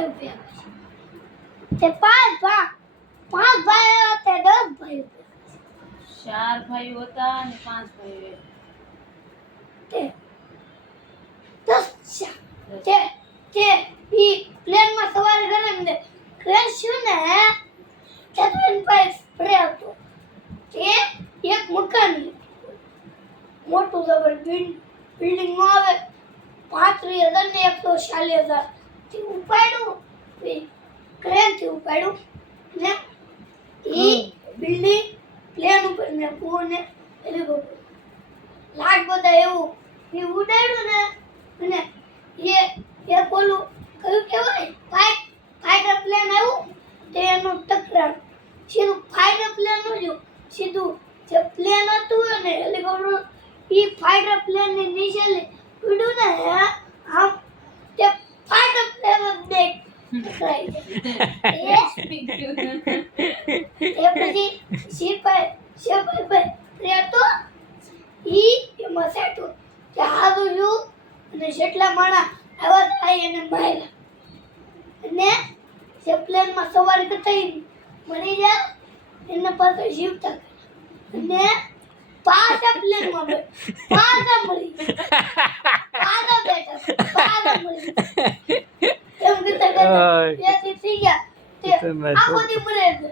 ભાઈઓ ભેગા છે તે પાંચ ભાઈ હતા 10 ભાઈઓ 4 ભાઈઓ હતા અને 5 ભાઈઓ તે 10 છે તે ઈ પ્લેન માં સવારી કરે ને ક્રેશ થયું ને તે તો એન પાસે સ્પ્રે હતો તે એક મકાન મોટું જબર બિલ્ડિંગ માં આવે 35,000 ને 140,000 થી ઉપાડ્યું ક્રેન થી ઉપાડ્યું ને ઈ બિલ્ડિંગ પ્લેન ઉપર ને પૂને હેલિકોપ્ટર લાગ બધા એવું ઈ ઉડાડ્યું ને અને એ બોલું કયું કહેવાય ફાઈટર પ્લેન આવ્યું તે એનું ટકરાણ સીધું ફાઈટર પ્લેન નું જો સીધું જે પ્લેન હતું ને હેલિકોપ્ટર ઈ ફાઈટર પ્લેન ની નીચે ઉડ્યું ને આમ તે ફાઈટર પ્લેન બે ટકરાઈ એ પછી સિપાઈ રહેતો ઈ એમાં સેટો કે હારું જો અને જેટલા માણા આવ્યા એને માર્યા અને જે પ્લેનમાં સવારી કરતા મરી ગયા એના પાસે જીવતા અને પાછા પ્લેનમાં પાછા મરી પાછા બેઠા પાછા મરી એમ કરતા બે થી થઈ ગયા તે આખો દી મરે છે